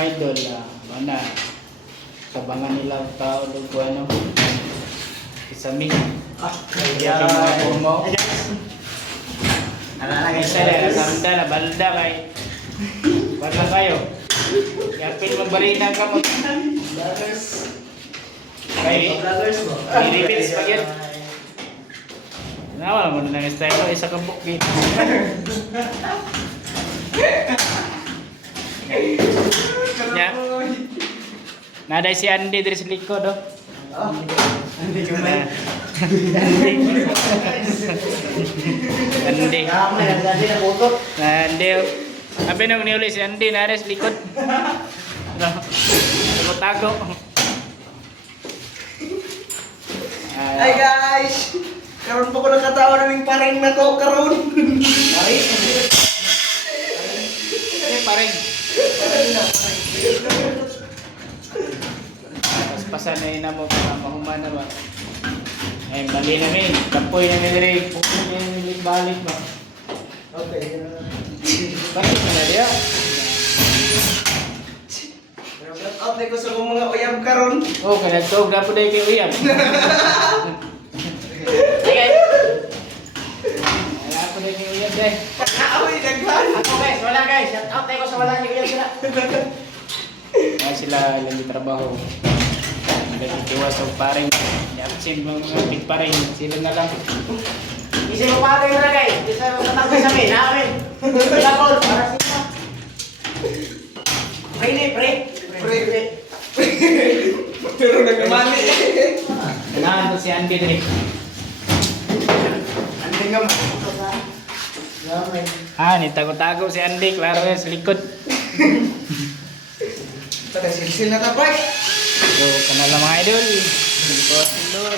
Idol, mana sabangan nila tao doon ko ano isami kaya mga mo isa na samda na balda kay bala kayo yapin magbarina ka mo kay i-repeat pa yan nawa mo na style ko isa ka bukit ya. Nada si Andi dari sa likod oh. Andi kumay. Andi. Kami Andi na putot. Andi. Abi nung niuli si Andi nada sa likod. Tago. Hi guys. Karon po ko nakatawa naming paring na to karon. Paring. Paring. Pasan na yun mo para mahuman na ba? Eh, mali na min. Kampoy na niliri. Pupunta na niliri balik ba? Okay. Balik na diya. Shout out ko sa mga uyab karon. Oh, kanagtog na po dahil kayo uyab. Okay. Wala po dahil kayo uyab dahil. Pagkaaway nagban. Ako guys, wala guys. Shout out ko sa wala kayo uyab sila. Kaya sila ilang trabaho. Nagkikiwas o paring. Yapsin mga big paring. Sila na lang. Isa mo paring na guys. Isa mo tatagay sa amin. Namin. Ilakol. Para sila. Pre ni, pre. Pre. Pero nagamani. Kailangan to si Andy din. Andi nga mo. Ni tago-tago si Andy. Klaro yan sa likod. Tada silsil na tapay. So, kanala mga idol. Idol.